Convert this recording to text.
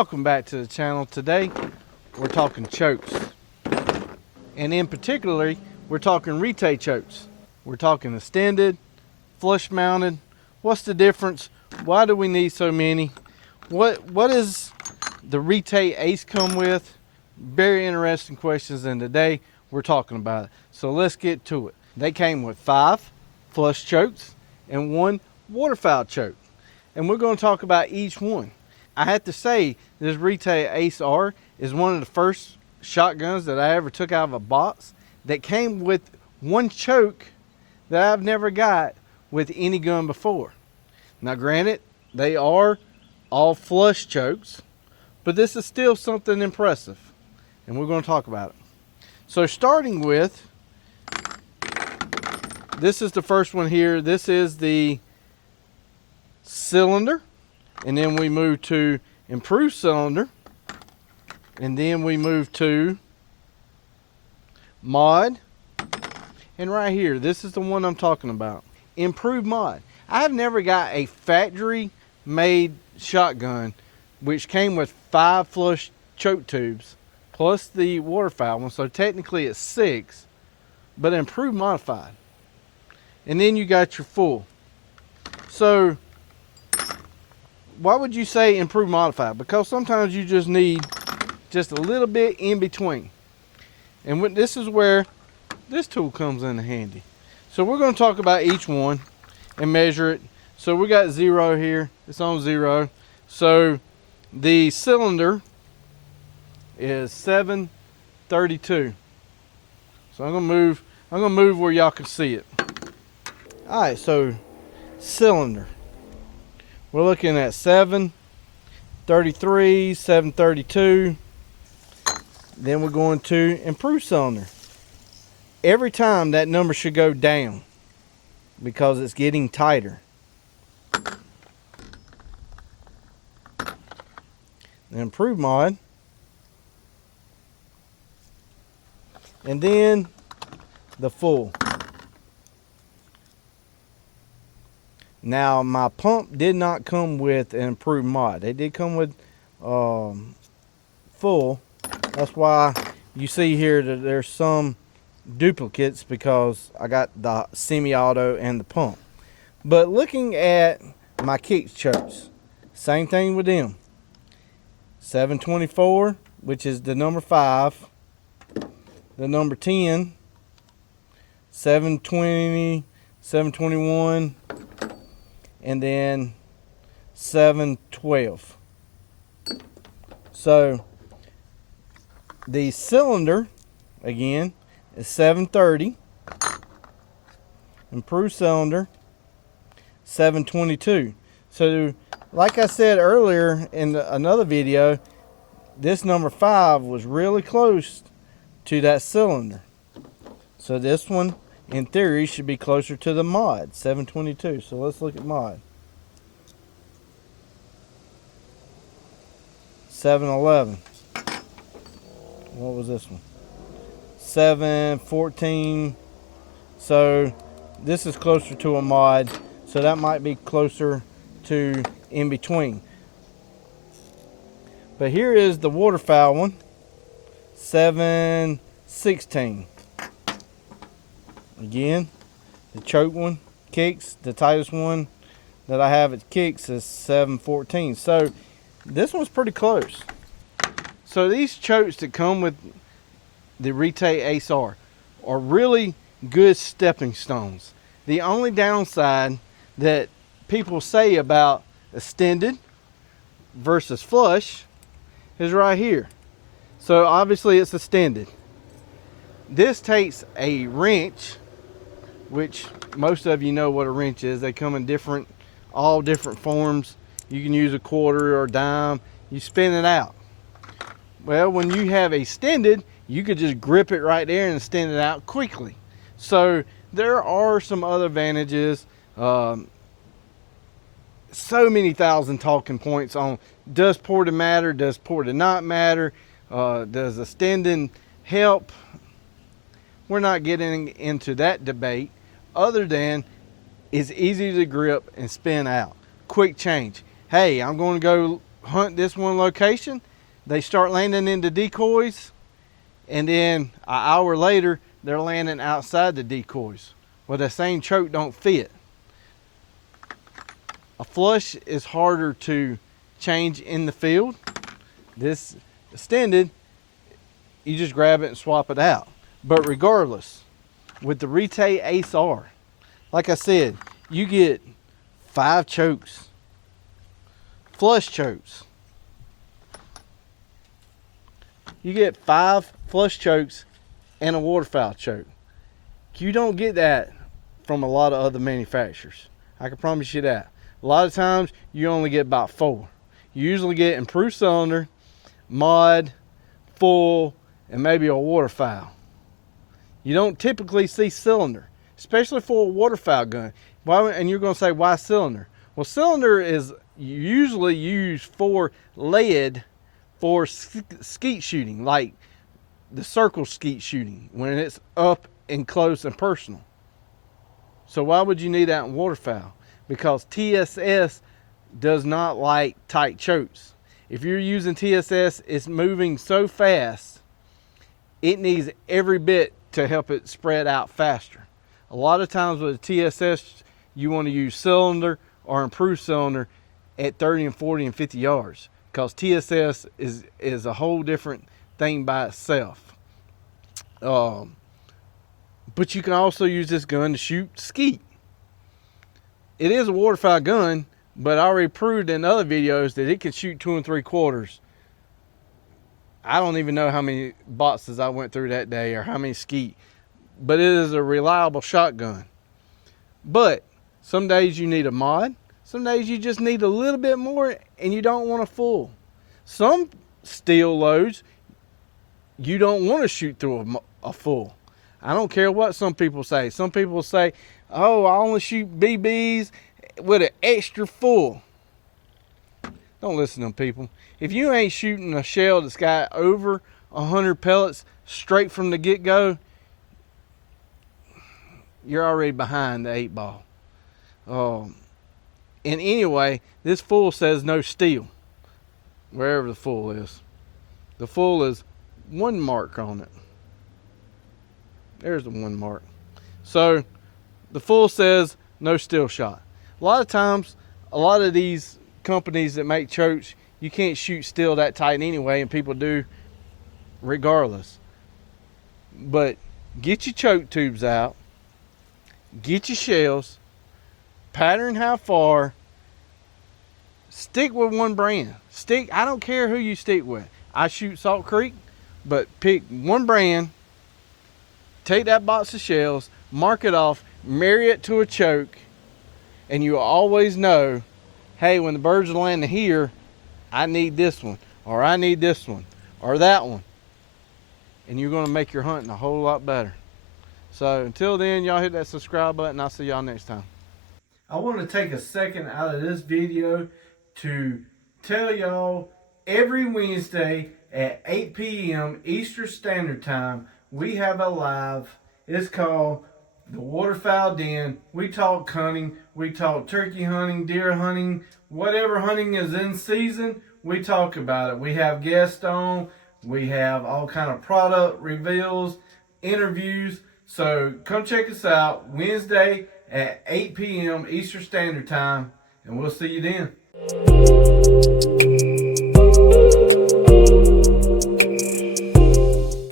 Welcome back to the channel. Today we're talking chokes, and in particularly we're talking Retay chokes. We're talking extended, flush mounted. What's the difference? Why do we need so many? What is the Retay Ace come with? Very interesting questions, and today we're talking about it. So let's get to it. They came with 5 flush chokes and 1 waterfowl choke, and we're going to talk about each one. I have to say, this Retay Ace R is one of the first shotguns that I ever took out of a box that came with 1 choke that I've never got with any gun before. Now granted, they are all flush chokes, but this is still something impressive, and we're going to talk about it. So starting with, this is the first one here. This is the cylinder, and then we move to improved cylinder, and then we move to mod, and right here, this is the one I'm talking about, improved mod. I've never got a factory made shotgun which came with 5 flush choke tubes plus the waterfowl one, so technically it's 6, but improved modified. And then you got your full. So why would you say improved modified? Because sometimes you just need just a little bit in between. And this is where this tool comes in handy. So we're going to talk about each one and measure it. So we got 0 here. It's on 0. So the cylinder is 732. So I'm going to move where y'all can see it. All right, so cylinder. We're looking at 733, 732. Then we're going to improve cylinder. Every time that number should go down because it's getting tighter. The improved mod. And then the full. Now my pump did not come with an improved mod. They did come with full. That's why you see here that there's some duplicates, because I got the semi-auto and the pump. But looking at my kick chokes, same thing with them. 724, which is the number 5, the number 10, 720, 721, and then 712. So the cylinder again is 730, improved cylinder 722. So like I said earlier in another video, this number 5 was really close to that cylinder. So this one in theory should be closer to the mod 722. So let's look at mod 711. What was this one? 714. So this is closer to a mod, so that might be closer to in between. But here is the waterfowl one, 716. Again, the choke one, kicks, the tightest one that I have at kicks is 714. So this one's pretty close. So these chokes that come with the Retay Ace R are really good stepping stones. The only downside that people say about extended versus flush is right here. So obviously it's extended. This takes a wrench, which most of you know what a wrench is. They come in all different forms. You can use a quarter or a dime. You spin it out. Well, when you have extended, you could just grip it right there and extend it out quickly. So there are some other advantages. So many thousand talking points on, does porting matter, does porting not matter, does extending help? We're not getting into that debate, other than it's easy to grip and spin out. Quick change. Hey, I'm going to go hunt this one location, they start landing into decoys, and then an hour later they're landing outside the decoys. Well, the same choke don't fit. A flush is harder to change in the field. This extended, you just grab it and swap it out. But regardless, with the Retay Ace R, like I said, you get 5 chokes, flush chokes. You get 5 flush chokes and a waterfowl choke. You don't get that from a lot of other manufacturers. I can promise you that. A lot of times you only get about 4. You usually get improved cylinder, mod, full, and maybe a waterfowl. You don't typically see cylinder, especially for a waterfowl gun. Why? And you're going to say, why cylinder? Well, cylinder is usually used for lead for skeet shooting, like the circle skeet shooting, when it's up and close and personal. So why would you need that in waterfowl? Because TSS does not like tight chokes. If you're using TSS, it's moving so fast, it needs every bit to help it spread out faster. A lot of times with TSS, you want to use cylinder or improved cylinder at 30 and 40 and 50 yards, because TSS is a whole different thing by itself. But you can also use this gun to shoot skeet. It is a waterfowl gun, but I already proved in other videos that it can shoot 2 3/4. I don't even know how many boxes I went through that day or how many skeet, but it is a reliable shotgun. But some days you need a mod, some days you just need a little bit more and you don't want a full. Some steel loads, you don't want to shoot through a full. I don't care what some people say. Some people say, oh, I only shoot BBs with an extra full. Don't listen to them people. If you ain't shooting a shell that's got over 100 pellets straight from the get-go, you're already behind the 8 ball. And anyway, this full says no steel, wherever the full is. The full is 1 mark on it. There's the 1 mark. So the full says no steel shot. A lot of times, a lot of these companies that make chokes, you can't shoot steel that tight anyway, and people do regardless. But get your choke tubes out, get your shells, pattern how far, stick with one brand. I don't care who you stick with. I shoot Salt Creek, but pick one brand, take that box of shells, mark it off, marry it to a choke, and you always know, hey, when the birds are landing here, I need this one, or I need this one, or that one. And you're going to make your hunting a whole lot better. So until then, y'all hit that subscribe button. I'll see y'all next time. I want to take a second out of this video to tell y'all every Wednesday at 8 p.m. Eastern Standard Time, we have a live. It's called The Waterfowl Den. We talk hunting, we talk turkey hunting, deer hunting, whatever hunting is in season, we talk about it. We have guests on, we have all kind of product reveals, interviews. So come check us out Wednesday at 8 p.m. Eastern Standard Time, and we'll see you then.